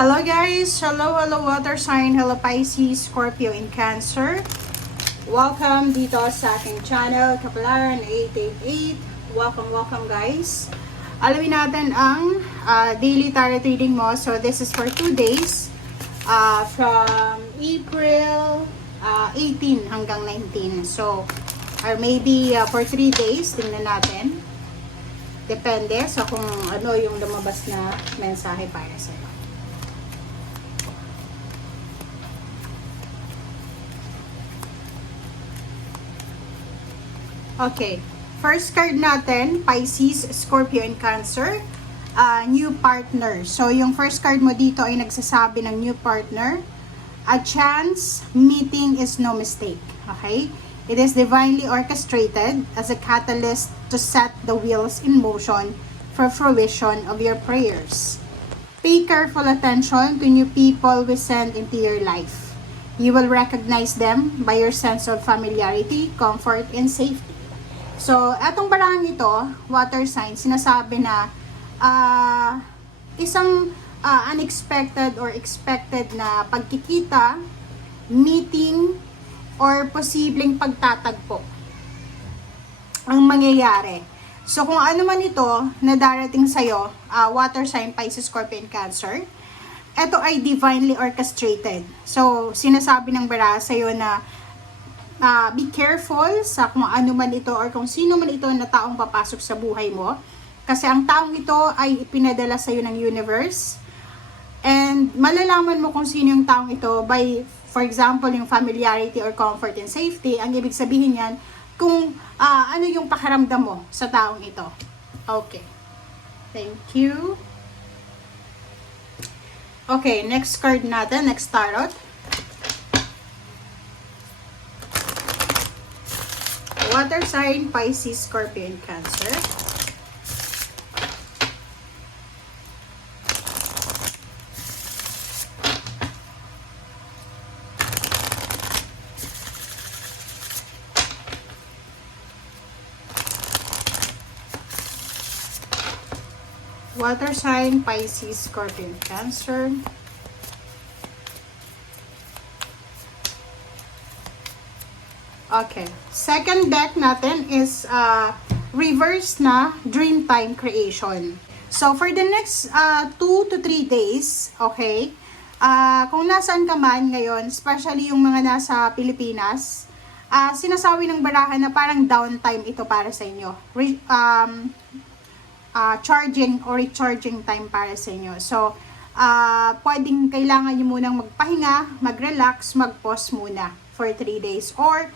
Hello guys! Hello water sign, hello Pisces, Scorpio, and Cancer. Welcome dito sa aking channel, Kapalaran 888. Welcome guys. Alamin natin ang daily tarot reading mo. So this is for 2 days. From April 18 hanggang 19. So, or maybe for 3 days, tingnan natin. Depende sa kung ano yung lumabas na mensahe para sa'yo. Okay, first card natin, Pisces, Scorpio, and Cancer, new partner. So, yung first card mo dito ay nagsasabi ng new partner. A chance meeting is no mistake. Okay? It is divinely orchestrated as a catalyst to set the wheels in motion for fruition of your prayers. Pay careful attention to new people we send into your life. You will recognize them by your sense of familiarity, comfort, and safety. So, etong barang ito, water sign, sinasabi na isang unexpected or expected na pagkikita, meeting, or posibleng pagtatagpo ang mangyayari. So, kung ano man ito na darating sa'yo, water sign, Pisces, Scorpio, and Cancer, ito ay divinely orchestrated. So, sinasabi ng bara sa'yo na be careful sa kung ano man ito or kung sino man ito na taong papasok sa buhay mo. Kasi ang taong ito ay ipinadala sa iyo ng universe. And malalaman mo kung sino yung taong ito by, for example, yung familiarity or comfort and safety. Ang ibig sabihin yan, kung ano yung pakiramdam mo sa taong ito. Okay. Thank you. Okay, next card natin, next tarot. Water sign, Pisces, Scorpio, and Cancer. Water sign, Pisces, Scorpio, and Cancer. Okay. Second deck natin is reverse na Dreamtime Creation. So, for the next 2 to 3 days, okay, kung nasaan ka man ngayon, especially yung mga nasa Pilipinas, sinasabi ng barahan na parang downtime ito para sa inyo. Charging or recharging time para sa inyo. So, pwedeng kailangan nyo munang magpahinga, mag-relax, mag-pause muna for 3 days or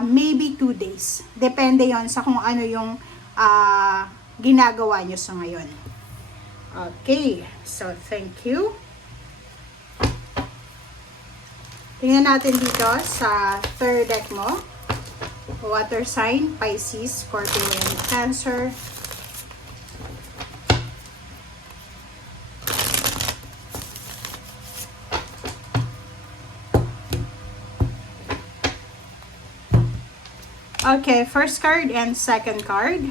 maybe 2 days. Depende yon sa kung ano yung ginagawa nyo sa ngayon. Okay. So, thank you. Tingnan natin dito sa third deck mo. Water sign, Pisces, Scorpio, and Cancer. Okay, first card and second card.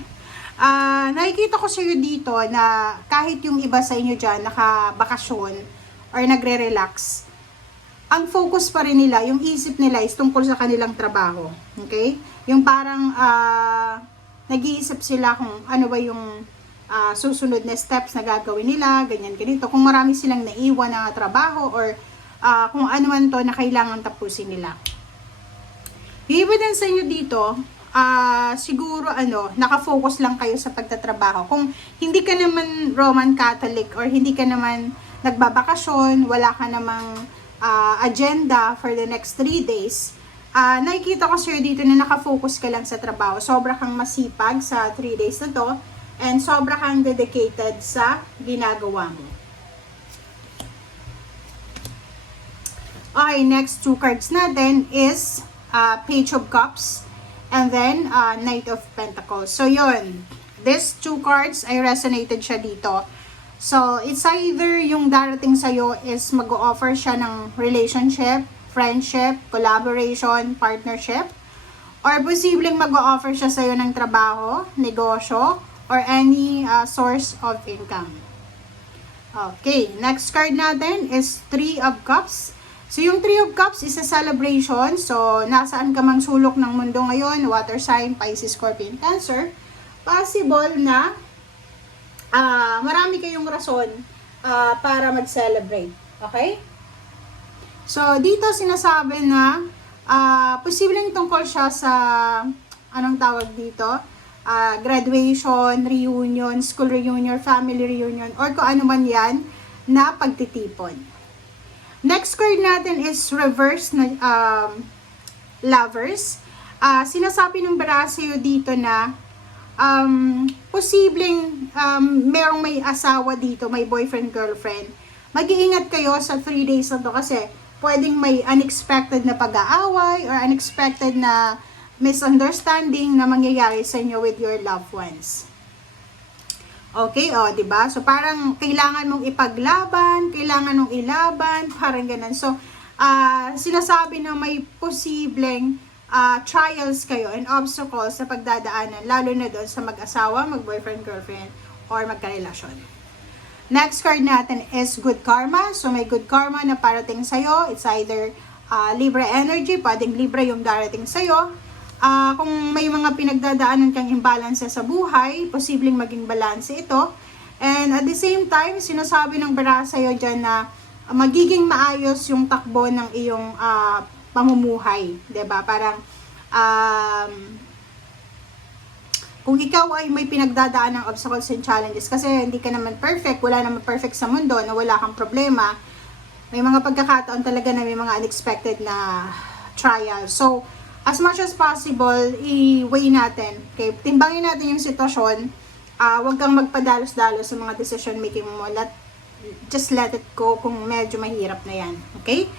Nakikita ko sa iyo dito na kahit yung iba sa inyo dyan nakabakasyon or nagre-relax, ang focus pa rin nila, yung isip nila is tungkol sa kanilang trabaho. Okay? Yung parang nag-iisip sila kung ano ba yung susunod na steps na gagawin nila, ganyan, ganito. Kung marami silang naiwan na trabaho or kung ano man to na kailangan tapusin nila. Yung evidence sa inyo dito, siguro nakafocus lang kayo sa pagtatrabaho. Kung hindi ka naman Roman Catholic or hindi ka naman nagbabakasyon, wala ka namang agenda for the next 3 days, nakikita ko sa'yo dito na nakafocus ka lang sa trabaho. Sobra kang masipag sa 3 days na to and sobra kang dedicated sa ginagawa mo. Okay, next 2 cards natin is Page of Cups, and then Knight of Pentacles. So, yun. These 2 cards, ay resonated siya dito. So, it's either yung darating sa'yo is mag-o-offer siya ng relationship, friendship, collaboration, partnership, or posibleng mag-o-offer siya sa'yo ng trabaho, negosyo, or any source of income. Okay, next card natin is Three of Cups. So, yung Three of Cups is a celebration. So, nasaan ka mang sulok ng mundo ngayon, water sign, Pisces, Scorpion, Cancer, possible na marami kayong rason para mag-celebrate. Okay? So, dito sinasabi na posibleng tungkol siya sa, anong tawag dito? Graduation, reunion, school reunion, family reunion, or kung ano man yan na pagtitipon. Next card natin is reverse na lovers. Sinasabi ng Baraseo dito na posibleng merong may asawa dito, may boyfriend, girlfriend. Mag-iingat kayo sa 3 days na to kasi pwedeng may unexpected na pag-aaway or unexpected na misunderstanding na mangyayari sa inyo with your loved ones. Okay, di ba? So, parang kailangan mong ipaglaban, kailangan mong ilaban, parang ganun. So, sinasabi na may posibleng trials kayo and obstacles sa pagdadaanan, lalo na doon sa mag-asawa, mag-boyfriend, girlfriend, or magkarelasyon. Next card natin is good karma. So, may good karma na parating sa'yo. It's either Libra energy, pwedeng Libra yung darating sa'yo. Kung may mga pinagdadaanan kang imbalance sa buhay, posibleng maging balance ito. And at the same time, sinasabi ng bara sa'yo dyan na magiging maayos yung takbo ng iyong pamumuhay. 'Di ba? Parang kung ikaw ay may pinagdadaan ng obstacles and challenges, kasi hindi ka naman perfect, wala naman perfect sa mundo, na wala kang problema, may mga pagkakataon talaga na may mga unexpected na trials. So, as much as possible, i-weigh natin. Okay? Timbangin natin yung sitwasyon. Huwag kang magpadalos-dalos sa mga decision making mo. Just let it go kung medyo mahirap na yan. Okay?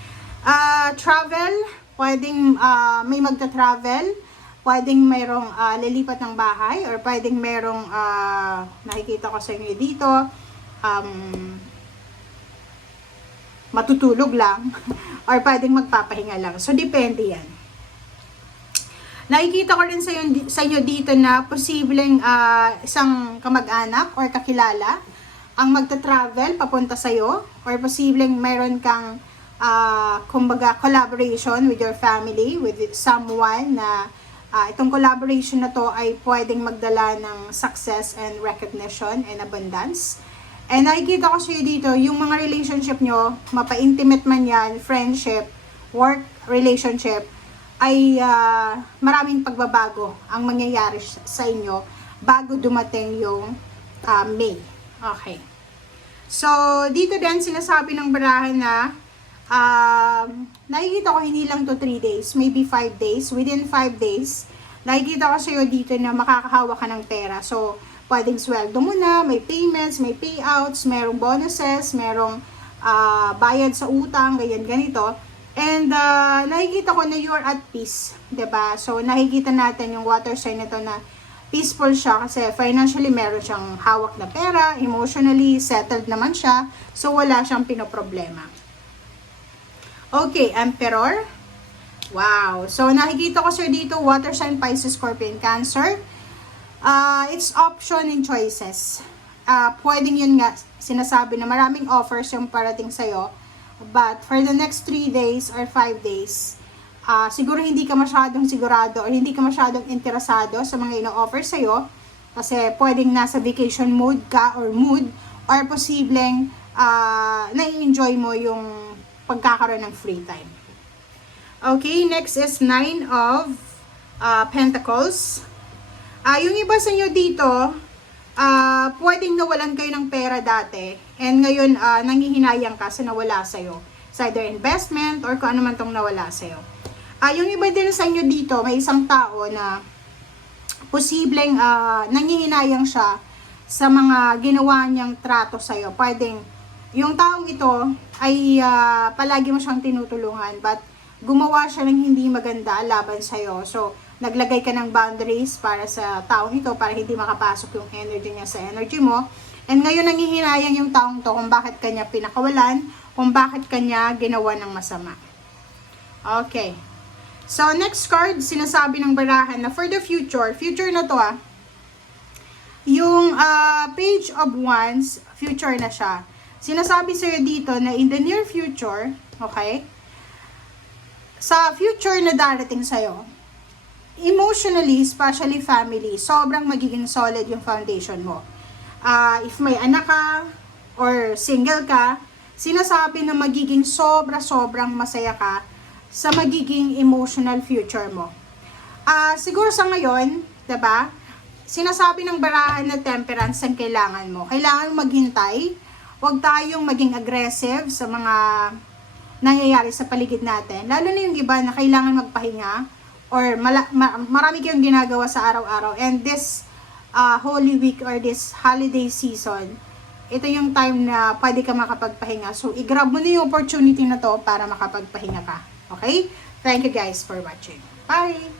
Travel. Pwedeng may magta-travel. Pwedeng mayroong lilipat ng bahay. Or pwedeng mayroong nakikita ko sa inyo dito. Matutulog lang. Or pwedeng magpapahinga lang. So, depende yan. Nakikita ko rin sa inyo dito na posibleng isang kamag-anak or kakilala ang magta-travel papunta sa iyo, or posibleng mayroon kang kumbaga collaboration with your family, with someone na itong collaboration na to ay pwedeng magdala ng success and recognition and abundance. And nakikita ko sa iyo dito, yung mga relationship nyo, mapa-intimate man yan, friendship, work relationship, ay maraming pagbabago ang mangyayari sa inyo bago dumating yung May. Okay. So, dito din sinasabi ng barahan na nakikita ko hindi lang to 3 days, maybe 5 days. Within 5 days, nakikita ko sa iyo dito na makakahawa ka ng pera. So, pwedeng sweldo mo na, may payments, may payouts, merong bonuses, merong bayad sa utang, ganyan ganito. And nakikita ko na you're at peace, 'di ba? So nakikita natin yung water sign nito na peaceful siya kasi financially meron siyang hawak na pera, emotionally settled naman siya, so wala siyang pinoproblema. Okay, Emperor. Wow. So nakikita ko sir dito water sign, Pisces, Scorpion, Cancer. It's option and choices. Pwedeng yun nga sinasabi na maraming offers yung parating sa'yo. But for the next 3 days or 5 days, siguro hindi ka masyadong sigurado or hindi ka masyadong interesado sa mga ino-offer sa'yo kasi pwedeng nasa vacation mood ka or posibleng nai-enjoy mo yung pagkakaroon ng free time. Okay, next is 9 of Pentacles. Yung iba sa inyo dito, pwedeng nawalan kayo ng pera dati and ngayon nanghihinayang ka sa nawala sa'yo. It's either investment or kung ano man tong nawala sa'yo. Yung iba din sa inyo dito, may isang tao na posibleng nanghihinayang siya sa mga ginawa niyang trato sa'yo. Pwedeng yung taong ito ay palagi mo siyang tinutulungan but gumawa siya ng hindi maganda laban sa'yo. So, naglagay ka ng boundaries para sa taong ito para hindi makapasok yung energy niya sa energy mo. And ngayon nanghihinayang yung taong to kung bakit kanya pinakawalan, kung bakit kanya ginawa ng masama. Okay. So, next card, sinasabi ng barahan na for the future na to yung Page of Wands, future na siya. Sinasabi sa'yo dito na in the near future, okay, sa future na darating sa'yo, emotionally, especially family, sobrang magiging solid yung foundation mo. If may anak ka, or single ka, sinasabi na magiging sobrang masaya ka sa magiging emotional future mo. Siguro sa ngayon, diba, sinasabi ng barahan na temperance ang kailangan mo. Kailangan maghintay, huwag tayong maging aggressive sa mga nangyayari sa paligid natin. Lalo na yung iba na kailangan magpahinga or marami kayong ginagawa sa araw-araw. And this Holy Week or this holiday season, ito yung time na pwede ka makapagpahinga. So, i-grab mo na yung opportunity na to para makapagpahinga ka. Okay? Thank you guys for watching. Bye!